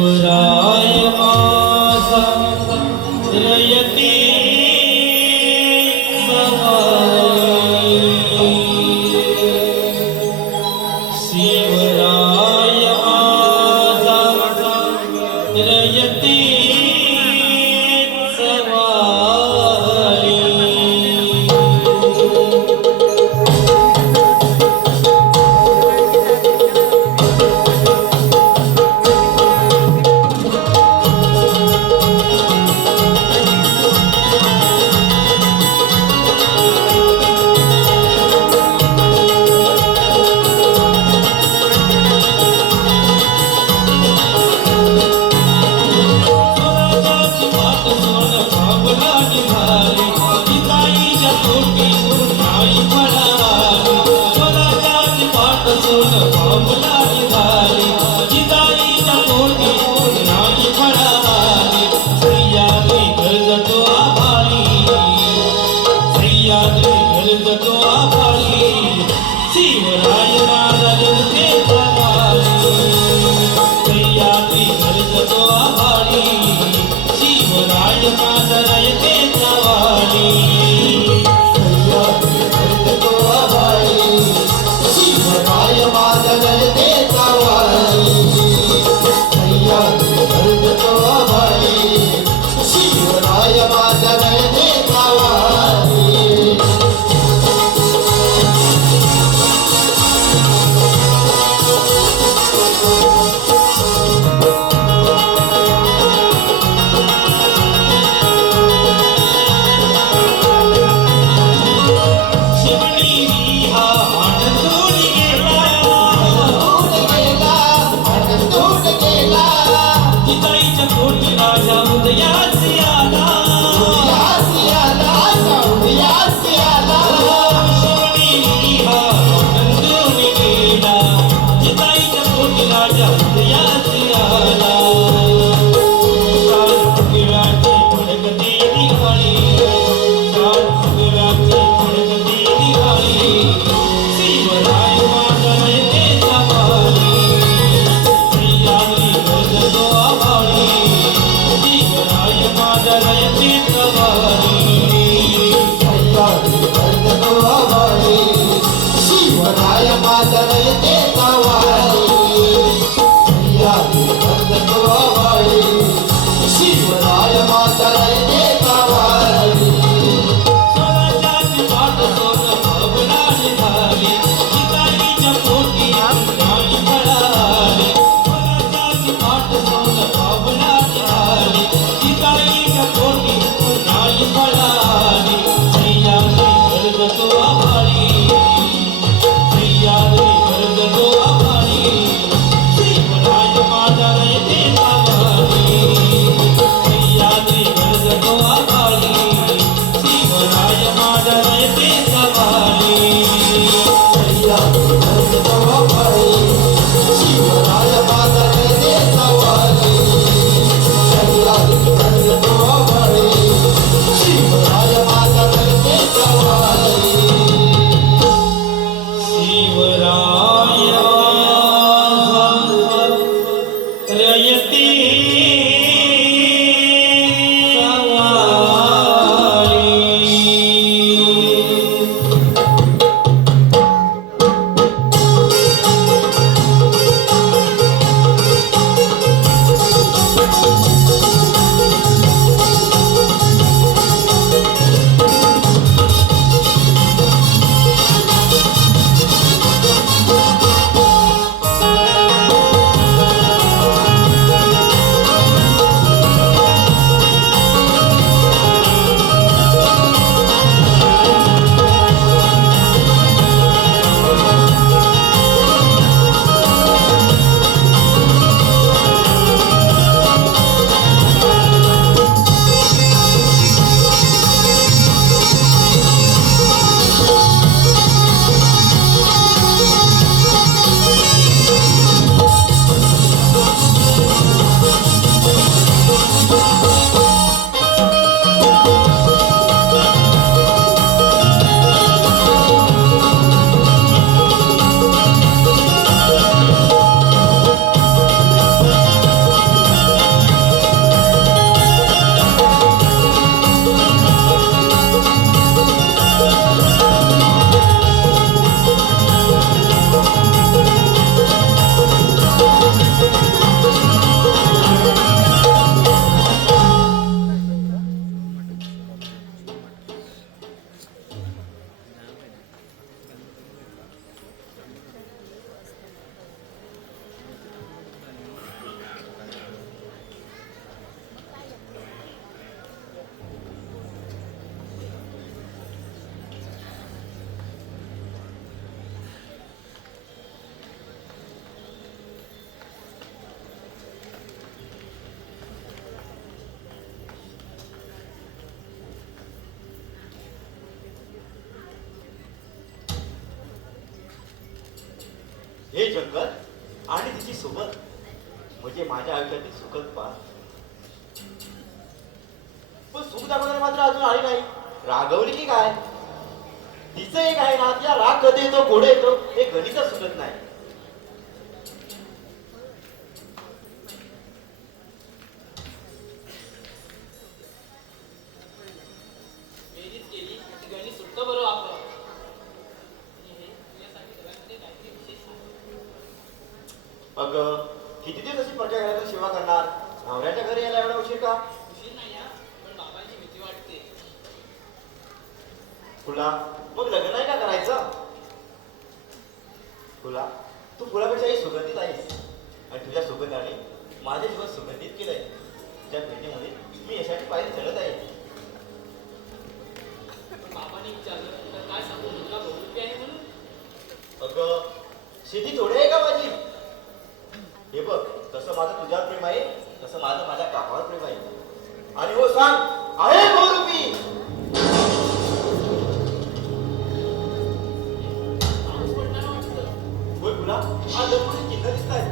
शिवराय माझा रयती सवारी शिवराय माझा रयती हे जंगल आणि तिची सोबत म्हणजे माझ्या आयुष्यातील सुखद पार. पण सुख दाखवणारी मात्र अजून आली नाही. रागवली की काय? तिचं एक आहे ना, तिला राग कधी येतो कोडे येतो हे गणितच सुचत नाही. बेरीज केली की गणित सुटतं बरं आपलं. आणि हे तुझ्यासाठी सगळ्यांमध्ये काहीतरी विशेष आहे. अगं किती दिवस अशी प्रजा घरातून सेवा करणार? नवऱ्याच्या घरी यायला एवढा उशीर का? उशीर नाही हा, पण बाबांची भीती वाटते. तुला मग लग्न नाही का करायचं? तुला तू फुलापेक्षाही सुगंधित आहेस आणि तुझ्या सुगंधाने माझे जीवन सुगंधित केलंय. तुझ्या भेटीमध्ये मी यासाठी पायरी चढत आहे. पण बाबांनी विचारलं तर काय सांगू, तुला बहुरूपी आहे म्हणून. अगं शेती थोडी आहे का माझी? हे बघ, तसं माझं तुझ्यावर प्रेम आहे तसं माझं माझ्या काकावर प्रेम आहे. आणि हो सांग, आहे बहुरूपी? पाऊस पडताना वाटतं. होय तुला आज जणू चिन्ह दिसत आहे.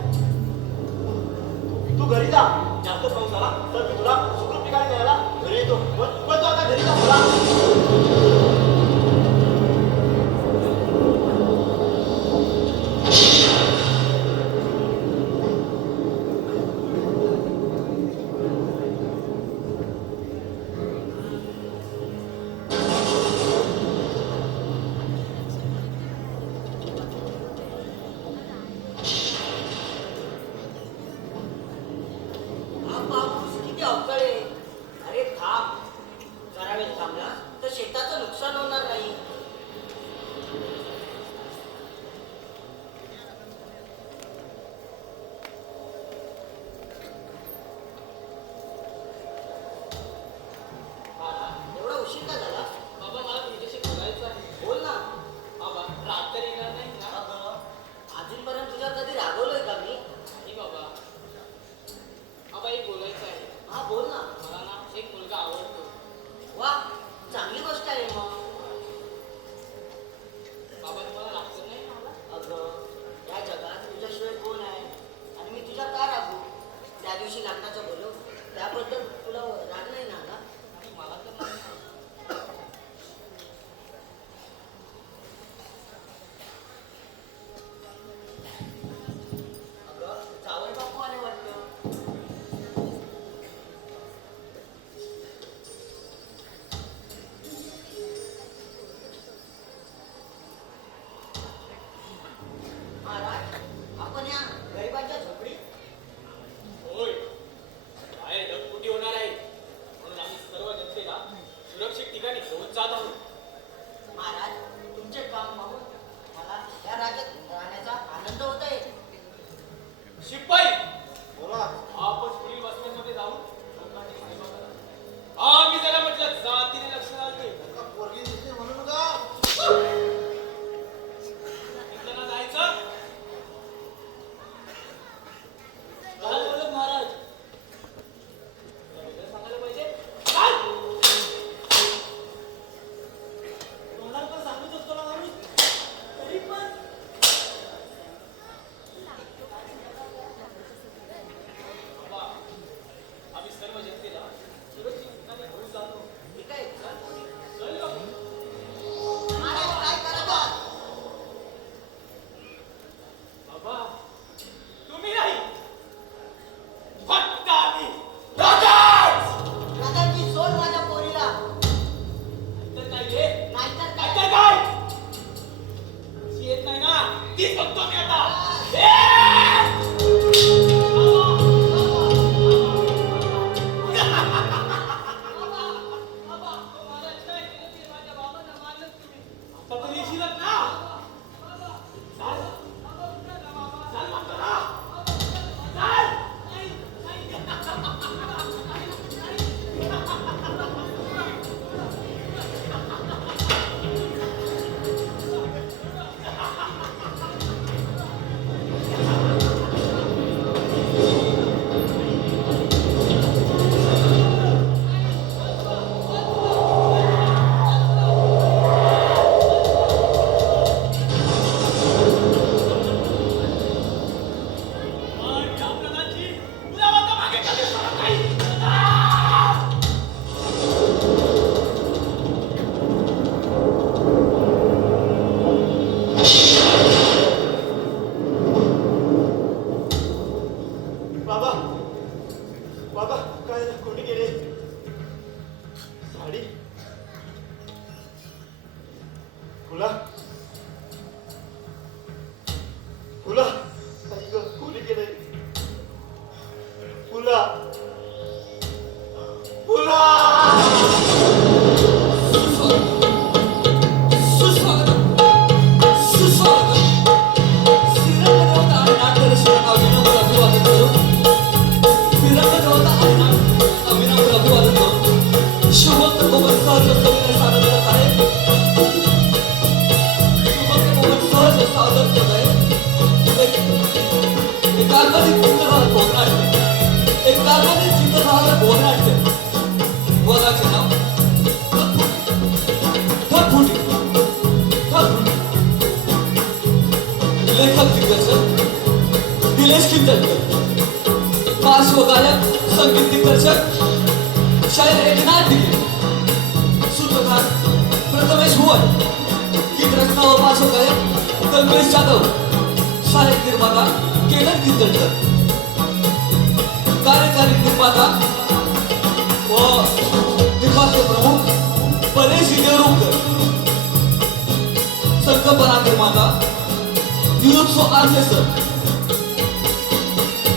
तू घरी जा. जास्त पाऊस आला तर मी तुला सुखरूप ठिकाणी न्यायला घरी येतो. पण तू आता घरी जा मला. हा पाऊस किती अवकाळी आहे. अरे थांब, जरा वेळ थांबला तर शेताचं नुकसान होणार नाही. बाबा, एवढा उशीर का झाला? बाबा मला तुझ्याशी बोलायचं आहे. बोल ना. बाबा राग तर येणार नाही ना? अगं, अजूनपर्यंत तुझ्या कधी रागवलोय का मी? नाही बाबा. बाबा एक बोलायचं आहे. हा बोल ना. मला ना एक मुलगा आवडतो. वा, चांगली गोष्ट आहे मग. बाबा तुम्हाला राग तर नाही ना मला? अगं, या जगात तुझ्याशिवाय कोण आहे आणि मी तुझ्या का रागू? त्या दिवशी लग्नाचं बोललो त्याबद्दल तुला राग नाही ना आला? आणि मला तर नाही ना. अगं, जावई बापू आले वाटतं. महाराज, आपण या गरिबांच्या झोपडीत. होय. बाहेर ढगफुटी होणार बाबा बाबा काय झालं? कोणी गेले साडी फुला फुला आई गं, कोणी गेले फुला फुला लेखक दिग्दर्शक निलेश किंजलकर, पार्श्वगायक संगीत दिग्दर्शक शायर एकनाथ दिघे, सूत्रधार प्रथमेश भुवन, गीतरचना व पार्श्वगायक कल्पेश जाधव, सहाय्यक निर्माता केतन किंजलकर, कार्यकारी निर्माता व निर्माते प्रमुख परेश देवरुखकर, संकल्पना निर्माता युनुत्सव आरसे सर,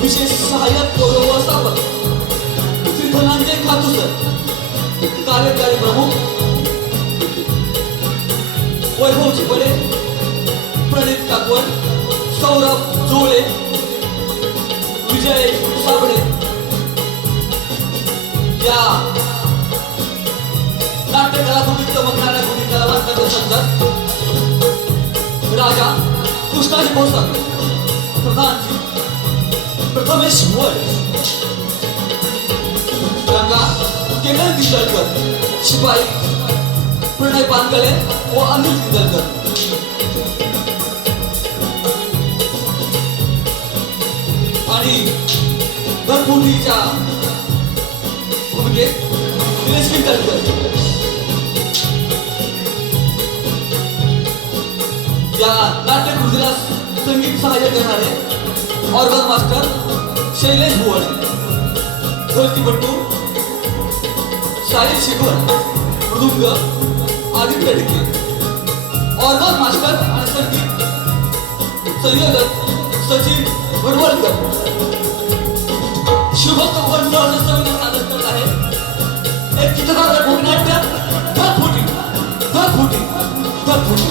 विशेष सहाय्यक व्यवस्थापक श्री धनंजय खातू सर, कार्यकारी प्रमुख वैभव चिपळे, प्रणित काकवण, सौरभ जोळे, विजय साबळे या नाट्यकलातून चमकणाऱ्या गुणी कलावंतांच्या संघात राजा कृष्णाजी भोसागर, प्रधानजी प्रथमेश भुवन, रंगा केतन किंजलकर, शिपाई प्रणय पानगळे व अनिल किंजलकर, आणि घरगुतीच्या भूमिकेत निलेश किंजलकर. या नाट्यकृतीला संगीत सहाय्य करणारे ऑर्गन मास्टर शैलेश भुवन, ढोलकीपट्टू साहिल शिकवण, मृदुंग आदित्य ढिके, ऑर्गन मास्टर आणि संगीत संयोजक सचिन वडवलकर. शुभम वनसह सादर करत आहे एक चित्रकार भूमिनाट्य ढगफुटी ढगफुटी ढगफुटी.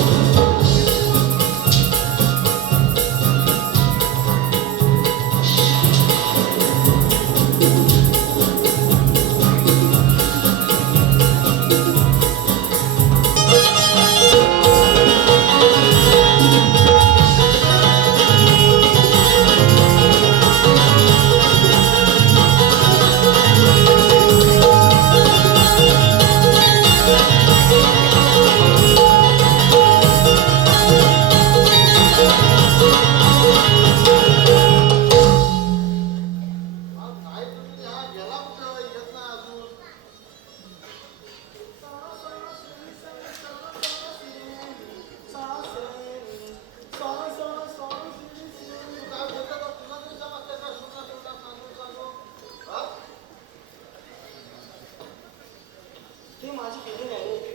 ते माझी फिलिंग आहे रे.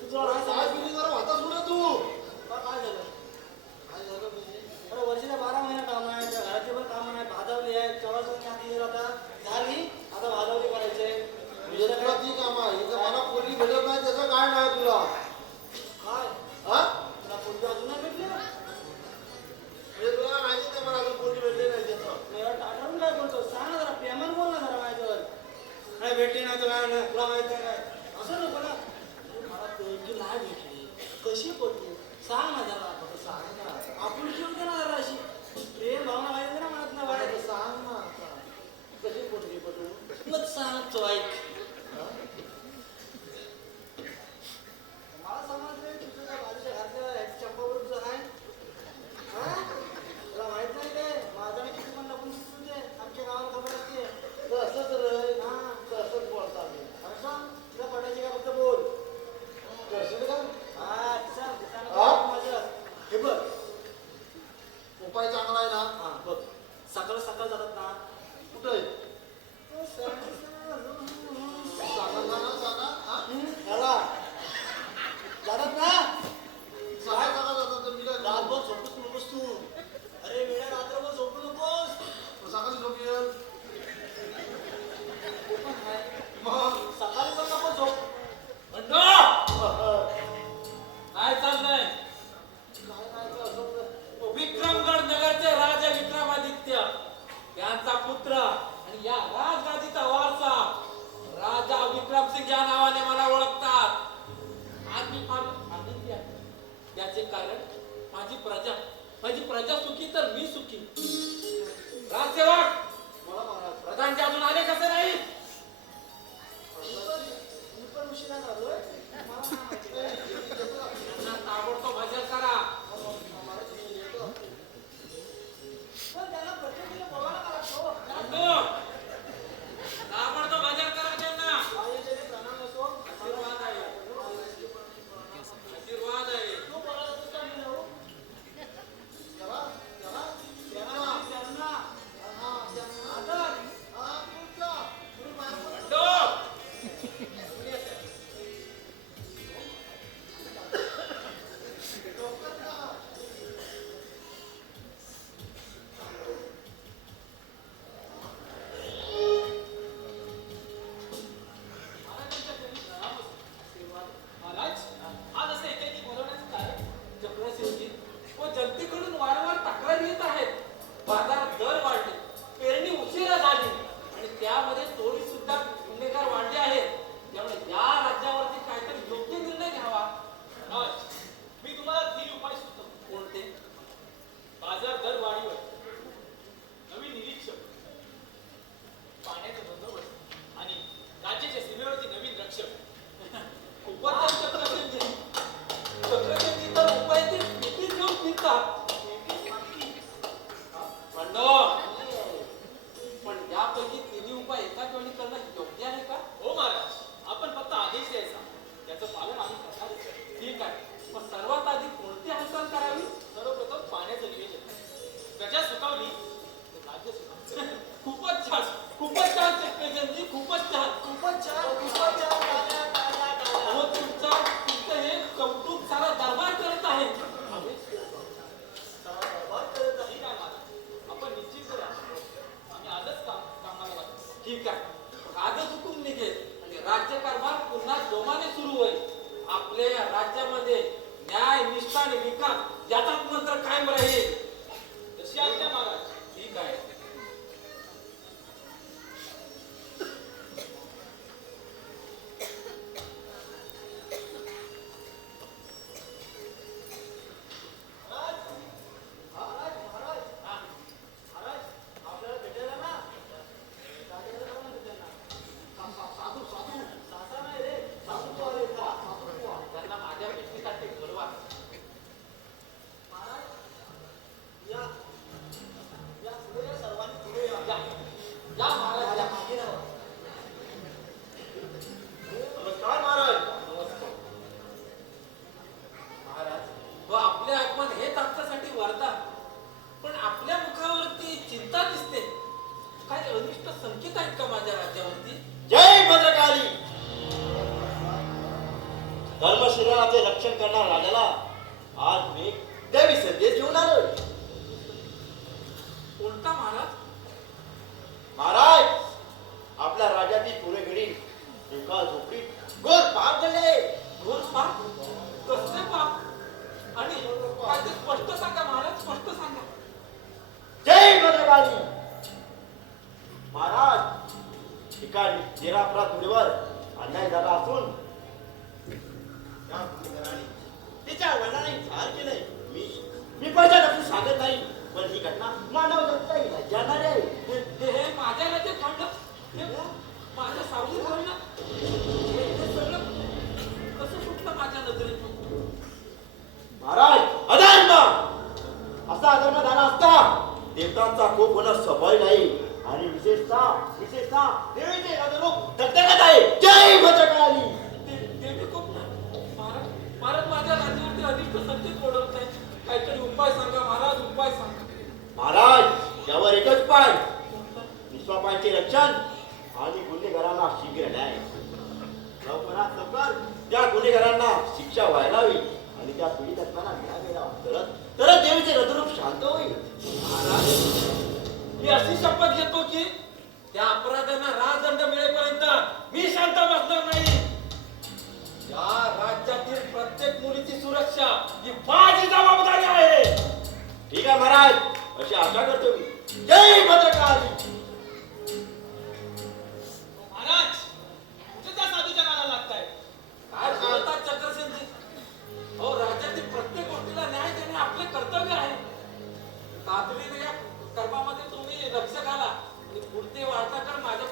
तुझा काय फिलिंग जरा होता सोडा तू. काय झालं? काय झालं म्हणजे? अरे वर्षाला 12 महिने काम आहे, त्या घराचे पण काम आहे, भाजावली आहे, चवाचवणी आधी येईल आता झाली, आता भाजावली करायचे. म्हणजे तुला ती काम आहे, इथं मला पोरगी भेटत नाही त्याचं काय नाही तुला. काय? हा? तुला पोरगी अजून नाही भेटली? म्हणजे तुला माहिती नाही मला अजून पोरगी भेटली नाही त्याचं. मला टाटावून काय बोलतो? सांग ना जरा, प्रेमानं बोल ना जरा माझ्यावर. नाही भेटली नाही तुला, तुला माहिती आहे काय? असं नको ना. मला पोरगी नाही भेटली, कशी पडली सांग ना जरा. सांग ना, आपण शिवते ना जरा अशी प्रेम भावना माहिती ना म्हणत ना बाहेर. सांग ना कशी पडली पटू मग सांग तो ऐक. मला समजलं तुझं त्या बाजूच्या घरातल्या चंपावर तुझं आहे. तुला माहित नाही काय माझा किती पण लपून दिसते आमच्या गावाला खबर असते. असंच रे. हा असंच बोलता मी. असं तुला पडायची का फक्त बोल करशील का? हा चल माझं हे बघ उपाय चांगला आहे ना. हा बघ सकाळ सकाळ जातात ना अजून आले कसे नाही? मी पण उशिरा झालोय मला नाही माहिती. त्यांना ताबडतोब हजर करा. पण त्याला प्रत्येक वेळी बोलायला का लागतो? बंडू, ताबडतोब हजर करा त्यांना. आईचे प्रणाम असो. आशीर्वाद आहे. आशीर्वाद आहे. तू बोलायला तू का मी जाऊ? जरा, जरा, त्यांना, त्यांना. हा, त्यांना. आदर. हा, तुमचा. तुम्ही बाहेर पडा. बंडू, लवकर जा. महाराज, आज असे एकेकी बोलवण्याचं कारण चक्रसिंहजी व जनतेकडून वारंवार तक्रारी येत आहेत. बाजारात दर वाढले, पेरणी उशिरा झाली आणि त्यामध्ये तोडी सुद्धा गुन्हेगार वाढले आहेत. त्यामुळे या राज्यावरती काहीतरी योग्य निर्णय घ्यावा. महाराज, मी तुम्हाला 3 उपाय सुचवतो. कोणते? बाजार दर वाढीवर नवीन निरीक्षक, पाण्याचा बंदोबस्त आणि राज्याच्या सीमेवरती नवीन रक्षक. खूपच चक्रवर्ती चक्रवर्ती तर उपाय ते कितीच घेऊन फिरतात. पण यापैकी 3 उपाय एकाच वेळी करणं योग्य आहे का? हो महाराज, आपण फक्त आदेश द्यायचा, त्याचं पालन आम्ही करणार. ठीक आहे, पण सर्वात आधी कोणती हालचाल करावी? सर्वप्रथम पाण्याचं नियोजन. प्रजा सुखावली तर राज्य सुखावलं. खूपच छान, खूपच छान चक्रवर्ती, खूपच छान. खूपच छान, खूपच छान. टाळ्या, टाळ्या, टाळ्या. अहो, तुमचं हे कौतुक सारा दरबार करत आहे. दरबार करत आहे. ठीक आहे महाराज, आपण निश्चित करूया. आम्ही आजच कामाला लागतो. ठीक आहे, आजच हुकूम निघेल आणि राज्यकारभार पुन्हा जोमाने सुरू होईल. आपल्या या राज्यामध्ये न्याय, निष्ठा आणि विकास याचाच मंत्र कायम राहील. तशी आज्ञा महाराज. ठीक आहे. महाराज, महाराज, महाराज, आपल्याला भेटायला ना राजाला जाऊ ना त्यांना. साधू, साधू. साधा नाही रे, साधू तू आले. साधू तू आ. त्यांना माझ्या भेटीसाठी बोलवा. महाराज, या. या, पुढे या, सर्वांनी पुढे या. या, या महाराज, या. मागे राहा. नमस्कार महाराज. महाराज, व आपले आगमन हेच आमच्यासाठी वरदान. पण आपल्या मुखावरती चिंता दिसते. काही अनिष्ट संकेत आहेत का माझ्या राज्यावरती? जय भद्रकाली. धर्मशरीराचे रक्षण करणाऱ्या राजाला आज मी देवी संदेश घेऊन आलोय. कोणता महाराज? महाराज, आपल्या राज्यातील पुरेघडी एका झोपडीत घोर पाप झाले. घोर पाप? कसले पाप? आणि काय ते स्पष्ट सांगा महाराज, स्पष्ट सांगा. जय भद्रकाली. महाराज, एका निरापराध मुलीवर अन्याय झाला असून त्या गुन्हेगाराने तिच्या वडिलांनी ठार केलंय. मी पहिल्या नक्की सांगत नाही, पण ही घटना मानव जगता जाणार आहे. हे माझ्या राज्यात घडलं, हे माझ्या सावलीत घडलं. हे सगळं कसं सुटलं माझ्या नजरेतून? महाराज, अधर्म असा अधर्म झाला असता देवतांचा कोप होणं स्वाभाविक नाही. आणि विशेषतः देवीचे राजरूप धगधगत आहे. जय भद्रकाली. देवी खूप महाराज, महाराज माझ्या राज्यावरती अनिष्ट संकेत ओढवत आहेत. काहीतरी उपाय सांगा महाराज, उपाय सांगा. महाराज, यावर एकच उपाय, निस्वापांचे रक्षण आणि गुन्हेगारांना शीघ्र न्याय. लवकरात लवकर त्या गुन्हेगारांना शिक्षा व्हायला हवी आणि त्या पीडितांना न्याय मिळावा. तरच देवीचे रजरूप शांत होईल. महाराज, मी अशी शपथ घेतो की त्या अपराध्यांना राजदंड मिळेपर्यंत मी शांत बसणार नाही. या राज्यातील प्रत्येक मुलीची सुरक्षा ही माझी जबाबदारी आहे. ठीक आहे महाराज, अशी आशा करतो मी. जय भद्रकाली. महाराज, कुठे त्या साधूच्या नाला लागताय? काय बोलतात चक्रसेनजी? अहो, राज्यातील प्रत्येक गोष्टीला न्याय देणे आपले कर्तव्य आहे. तातडीने या कर्मामध्ये तुम्ही लक्ष घाला आणि पुढचे वार्ताकळ माझ्या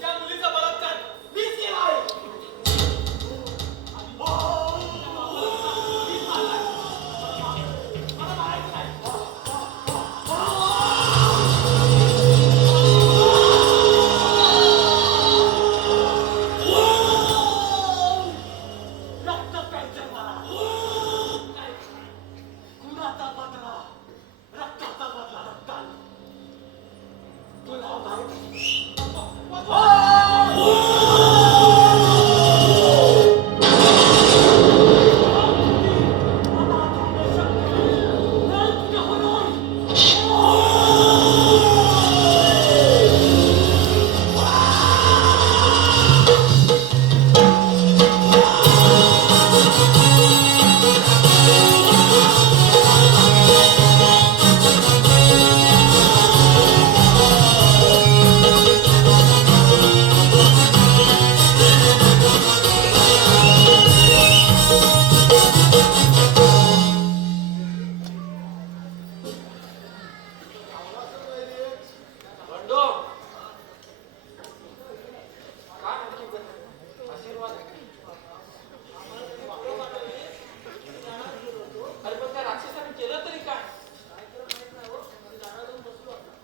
त्या मुलीचा बलात्कार मीच केला आहे. मला मारायचं नाही. रक्ताचा मारा. खुनाचा बदला, रक्ताचा बदला, रक्ताचा. तुला माहिती बंडो काय म्हणतो आशीर्वाद अरे पण त्या राक्षसाने केलं तरी काय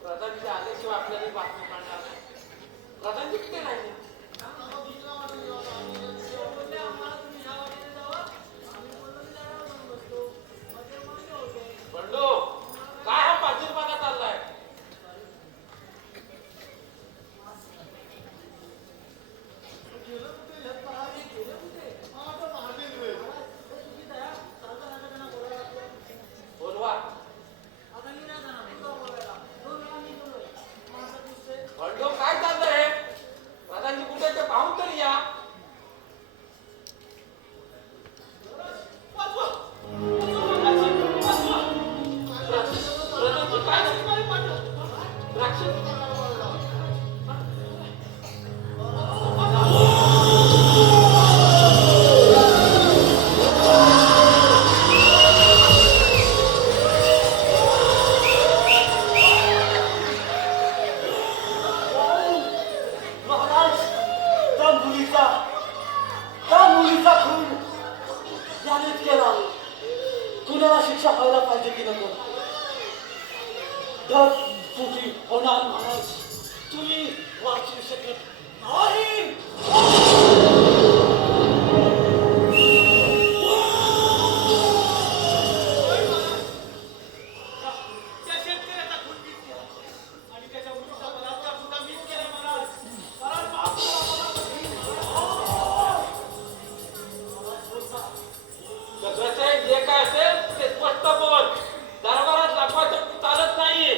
प्रधानजी आल्याशिवाय आपल्याला बातमी काढणार नाही. प्रधानजी कुठे राहिले बंडो काय हा पाजीरपाना चाललाय बोलवा बंडो काय चाललंय प्रधानजी कुठे ते पाहून तरी या प्रधानजी काय राक्षस महाराज त्या मुलीचा खून यानेच केला. कुणाला शिक्षा व्हायला पाहिजे की नको. ढग फुटी होणार महाराज. तुम्ही वाचू शकत नाही. त्या शेतकऱ्याचा खून मीच केला आणि त्याच्या मुलीचा बलात्कार सुद्धा मीच केला महाराज. महाराज माफ करा मला. सगळं जे काय असेल ते स्पष्ट बोल. दरबारात दाखवायचं चालत नाही.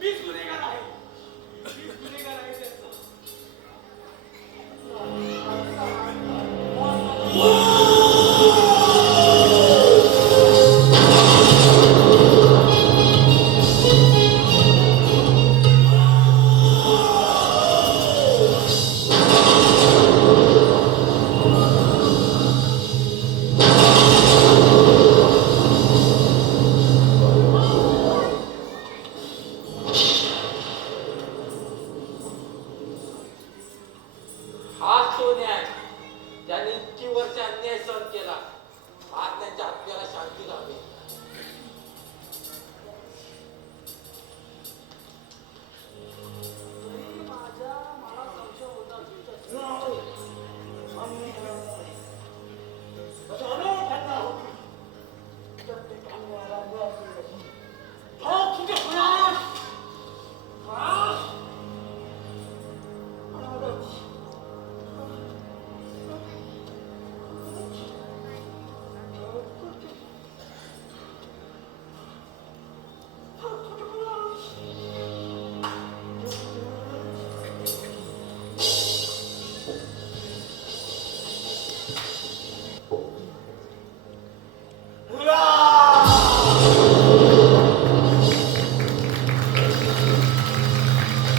मीच गुन्हेगार आहे. मीच गुन्हेगार आहे त्यांचा. वर्ष अन्याय सहन केला. आज त्यांच्या हत्याला शांती लाभली. तरी मला संशय होता तुझ्याशी.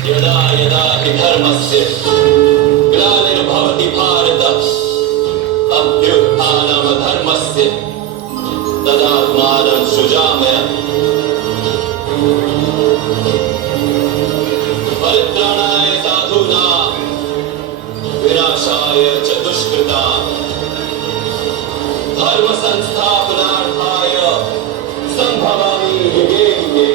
यदा यदा हि धर्मस्य ग्लानिर्भवति भारत अभ्युत्थानमधर्मस्य तदात्मानं सृजामि परित्राणाय साधूनां विनाशाय च दुष्कृतां धर्म संस्थापनार्थाय संभवामि युगे युगे.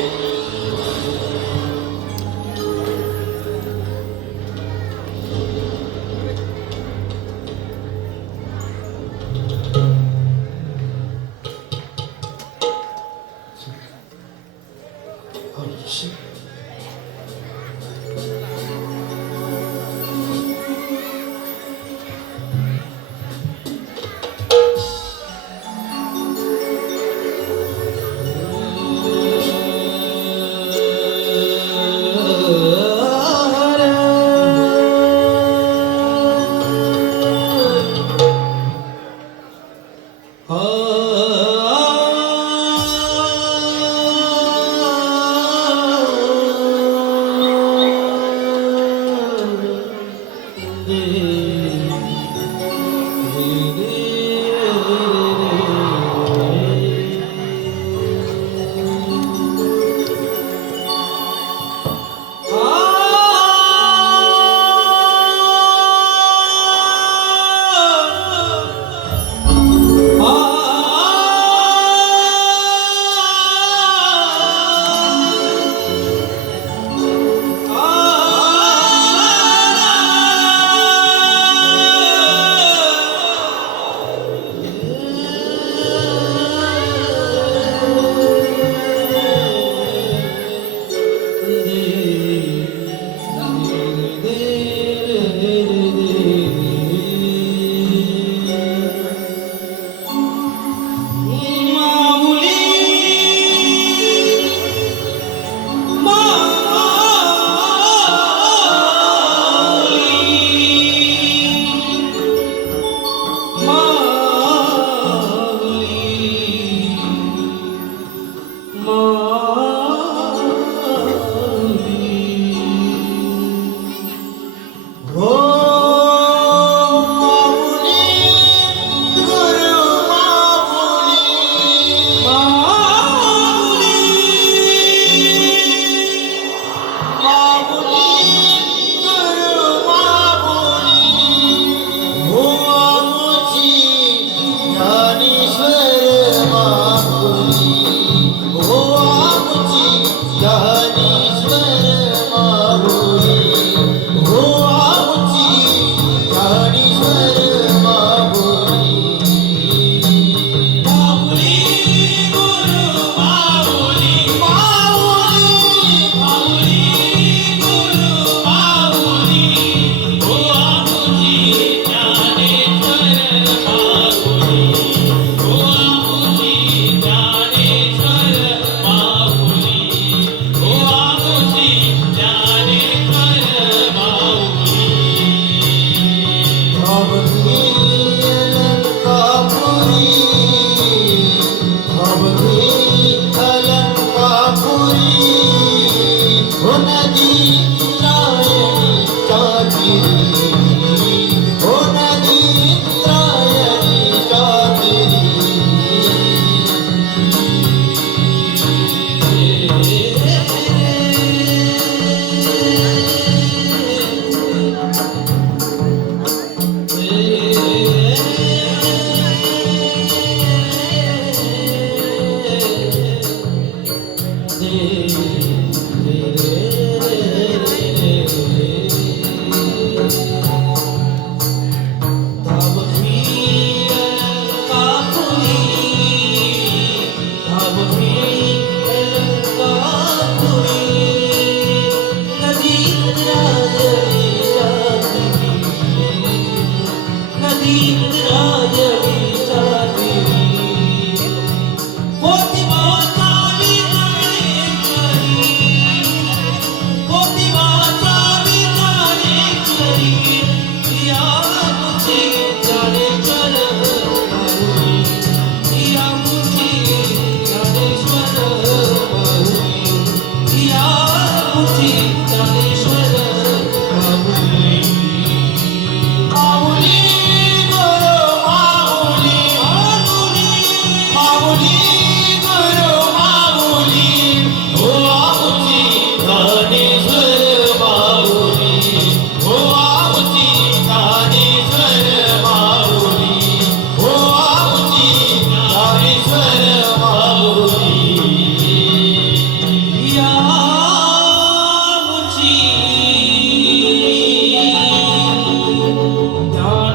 ज्ञान